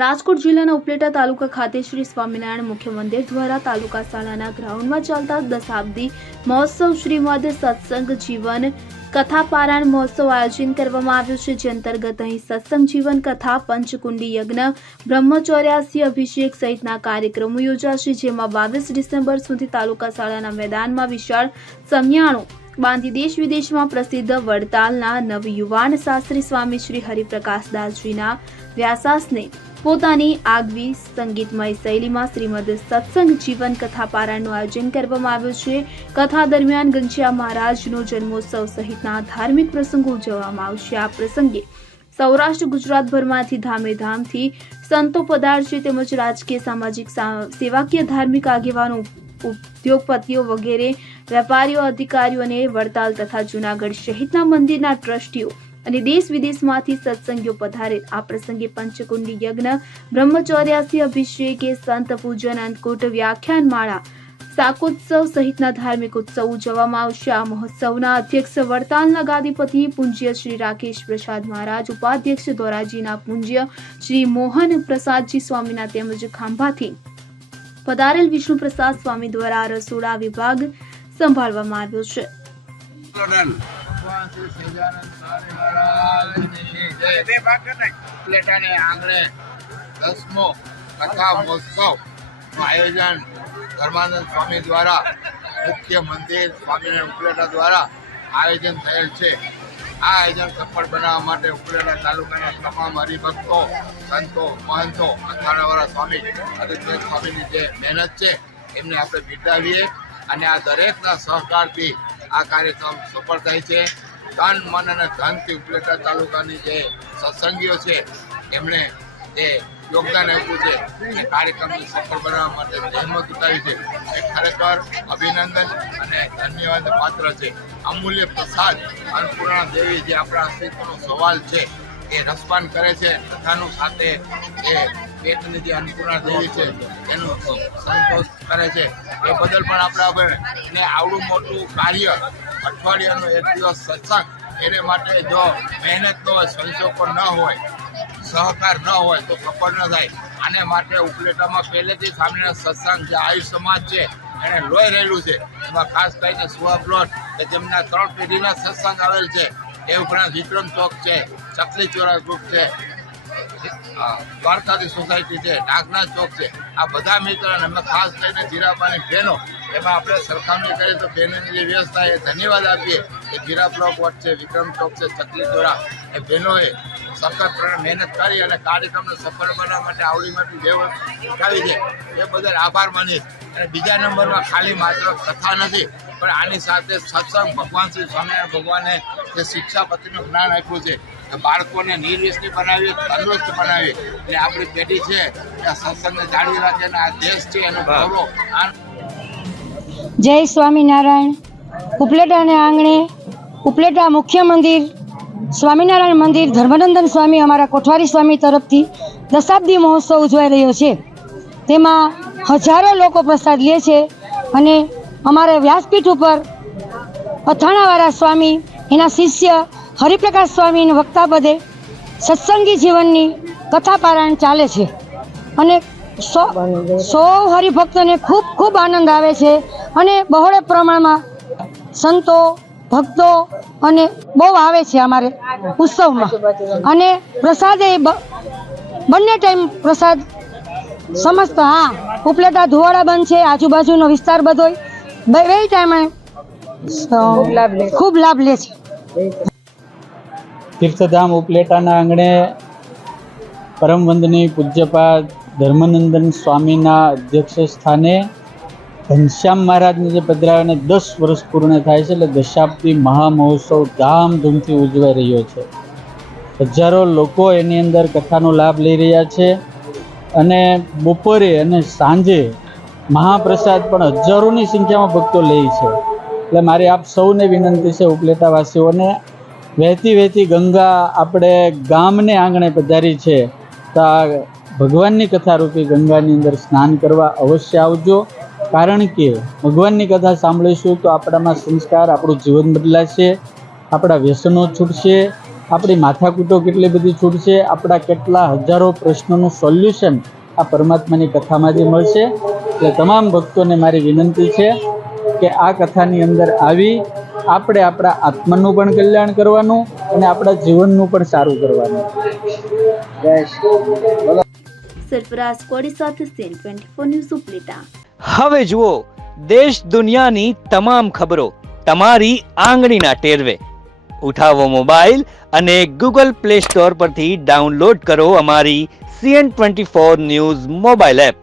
રાજકોટ જિલ્લાના ઉપલેટા તાલુકા ખાતે શ્રી સ્વામિનારાયણ મુખ્ય મંદિર દ્વારા તાલુકા શાળાના ગ્રાઉન્ડમાં ચાલતા દશાબ્દી મહોત્સવ શ્રીમદ સત્સંગ જીવન કથા પારાયણ મહોત્સવ આયોજન કરવામાં આવ્યું છે, જે અંતર્ગત અહીં સત્સંગ જીવન કથા, પંચકુંડી યજ્ઞ, બ્રહ્મચર્યાસી અભિષેક સહિતના કાર્યક્રમો યોજાશે, જેમાં 22 ડિસેમ્બર સુધી તાલુકા શાળાના મેદાનમાં વિશાળ સમિયાણું બાંધી દેશ વિદેશમાં પ્રસિદ્ધ વડતાલના નવયુવાન શાસ્ત્રી સ્વામી શ્રી હરિપ્રકાશદાસજીના વ્યાસાસને પોતાની આગવી સંગીતમય શૈલીમાં શ્રીમદ સત્સંગ જીવન કથા પારાયણનું આયોજન કરવામાં આવ્યું છે। કથા દરમિયાન ઘનશ્યામ મહારાજનો જન્મોત્સવ સહિતના ધાર્મિક પ્રસંગો ઉજવવામાં આવશે। આ પ્રસંગે સૌરાષ્ટ્ર ગુજરાતભરમાંથી ધામેધામથી સંતો પધારશે, તેમજ રાજકીય, સામાજિક, સેવાકીય, ધાર્મિક આગેવાનો, ઉદ્યોગપતિઓ વગેરે વેપારીઓ, અધિકારીઓ અને વડતાલ તથા જૂનાગઢ સહિતના મંદિરના ટ્રસ્ટીઓ અને દેશ વિદેશમાંથી સત્સંગીઓ પધારેલ। આ પ્રસંગે પંચકુંડી યજ્ઞ, બ્રહ્મચર્યાસી અભિષેક, સંત પૂજન, અંકુટ, વ્યાખ્યાન માળા, શાકોત્સવ સહિતના ધાર્મિક ઉત્સવ ઉજવવામાં આવશે। આ મહોત્સવના અધ્યક્ષ વડતાલના ગાદીપતિ પૂજ્ય શ્રી રાકેશ પ્રસાદ મહારાજ, ઉપાધ્યક્ષ ધોરાજીના પૂજ્ય શ્રી મોહન પ્રસાદજી સ્વામીના તેમજ ખાંભાથી પધારેલ વિષ્ણુ પ્રસાદ સ્વામી દ્વારા રસોડા વિભાગ સંભાળવામાં આવ્યો છે। ઉપલેટાને આંગણે 10મો કથા મહોત્સવનું આયોજન ધર્માનંદ સ્વામી દ્વારા મુખ્ય મંદિર સ્વામિનારાયણ ઉપલેટા દ્વારા આયોજન થયેલ છે। આ આયોજન સફળ બનાવવા માટે ઉપલેટા તાલુકાના તમામ હરિભક્તો, સંતો, મહંતો, અખાડાવાળા સ્વામી હરિદ્વાર સ્વામીની જે મહેનત છે એમને આપણે બિરદાવીએ અને આ દરેકના સહકારથી આ કાર્યક્રમ સફળ થાય છે। તન, મન અને ધનથી ઉપલેટા તાલુકાની જે સત્સંગીઓ છે એમણે જે યોગદાન આપ્યું છે અને કાર્યક્રમને સફળ બનાવવા માટે જહેમત ઉઠાવી છે એ ખરેખર અભિનંદન અને ધન્યવાદ પાત્ર છે। અમૂલ્ય પ્રસાદ અન્નપૂર્ણા દેવી જે આપણા અસ્તિત્વનો સવાલ છે એ રસપાન કરે છે, કથાનું સાથે એ પેટની જે અન્નપૂર્ણા દેવી છે એનું સંતોષ કરે છે, એ બદલ પણ આપણે એને આવડું મોટું કાર્ય, અઠવાડિયાનો એક દિવસ સત્સંગ, એને માટે જો મહેનત ન હોય, સંશોધન ન હોય, સહકાર ન હોય તો સફળ ન થાય। આને માટે ઉપલેટામાં પહેલેથી સામેના સત્સંગ જે આયુ સમાજ છે એને લોહી રહેલું છે, એમાં ખાસ કરીને સુવા પ્લોટ કે જેમના 3 પેઢીના સત્સંગ આવેલ છે, એ ઉપરાંત વિક્રમ ચોક છે, ચકલી ચોરા ગ્રુપ છે, દ્વારકાથી સોસાયટી છે, નાગનાથ ચોક છે, આ બધા મિત્ર અને અમે ખાસ કરીને જીરાપાની બહેનો, એમાં આપણે સરખામણી કરીએ તો બહેનોની જે વ્યવસ્થા એ ધન્યવાદ આપીએ કે જીરા બ્લોક વોટ છે, વિક્રમ ચોક છે, ચકલી ચોરા, એ બહેનોએ સખત મહેનત કરી અને કાર્યક્રમને સફળ બનાવવા માટે આવડી મોટી વ્યવસ્થા ઉઠાવી છે, એ બદલ આભાર માનીશ। અને બીજા નંબરમાં ખાલી માત્ર કથા નથી, પણ આની સાથે સત્સંગ, ભગવાન શ્રી સ્વામિનારાયણ ભગવાને જે શિક્ષાપતિનું જ્ઞાન આપ્યું છે કે બાળકોને નિર્વ્યસની બનાવીએ, તંદુરસ્ત બનાવીએ, એટલે આપણી પેઢી છે એ સત્સંગને જાળવી રાખે અને આ દેશ છે એનો ગૌરવ। જય સ્વામિનારાયણ। ઉપલેટાને આંગણે ઉપલેટા મુખ્ય મંદિર સ્વામિનારાયણ મંદિર ધર્માનંદન સ્વામી અમારા કોઠવારી સ્વામી તરફથી દશાબ્દી મહોત્સવ ઉજવાઈ રહ્યો છે। તેમાં હજારો લોકો પ્રસાદ લે છે અને અમારે વ્યાસપીઠ ઉપર અથાણાવાળા સ્વામી, એના શિષ્ય હરિપ્રકાશ સ્વામીના વક્તાપદે સત્સંગી જીવનની કથા પારાયણ ચાલે છે અને સૌ હરિભક્તોને ખૂબ ખૂબ આનંદ આવે છે અને બહોળે પ્રમાણમાં સંતો, ભક્તો અને બહુ આવે છે અમારે ઉત્સવમાં। અને પ્રસાદ એ બંને ટાઈમ પ્રસાદ સમસ્ત, ઉપલેટા ધુવાડા બંધ છે, આજુબાજુનો વિસ્તાર બધો બે ટાઈમે ખૂબ લાભ લે છે। તીર્થધામ ઉપલેટાના આંગણે પરમ વંદનીય પૂજ્યપાદ ધર્માનંદન સ્વામીના અધ્યક્ષ સ્થાને ઘનશ્યામ મહારાજને જે પધરાવીને 10 વર્ષ પૂર્ણ થાય છે, એટલે દશાબ્દી મહામહોત્સવ ધામધૂમથી ઉજવાઈ રહ્યો છે। હજારો લોકો એની અંદર કથાનો લાભ લઈ રહ્યા છે અને બપોરે અને સાંજે મહાપ્રસાદ પણ હજારોની સંખ્યામાં ભક્તો લે છે। એટલે મારી આપ સૌને વિનંતી છે, ઉપલેટાવાસીઓને, વહેતી ગંગા આપણે ગામને આંગણે પધારી છે, તો આ ભગવાનની કથારૂપી ગંગાની અંદર સ્નાન કરવા અવશ્ય આવજો। કારણ કે ભગવાનની કથા સાંભળીશું તો આપણામાં સંસ્કાર, આપણું જીવન બદલાશે, આપણા વ્યસનો છૂટશે આપણી માથાકૂટો કેટલી બધી છૂટશે, આપણા કેટલા હજારો પ્રશ્નોનું સોલ્યુશન આ પરમાત્માની કથામાંથી મળશે. એટલે તમામ ભક્તોને મારી વિનંતી છે કે આ કથાની અંદર આવી આપણે આપણા આત્માનું પણ કલ્યાણ કરવાનું અને આપણા જીવનનું પણ સારું કરવાનું. સરફરાજ કોડી સાથે સીન 24 ન્યૂઝ ઉપલેટા. હવે જુઓ દેશ દુનિયાની તમામ ખબરો તમારી આંગળીના ટેરવે. ઉઠાવો મોબાઈલ અને ગૂગલ પ્લે સ્ટોર પરથી ડાઉનલોડ કરો અમારી CN24 ન્યૂઝ મોબાઈલ એપ.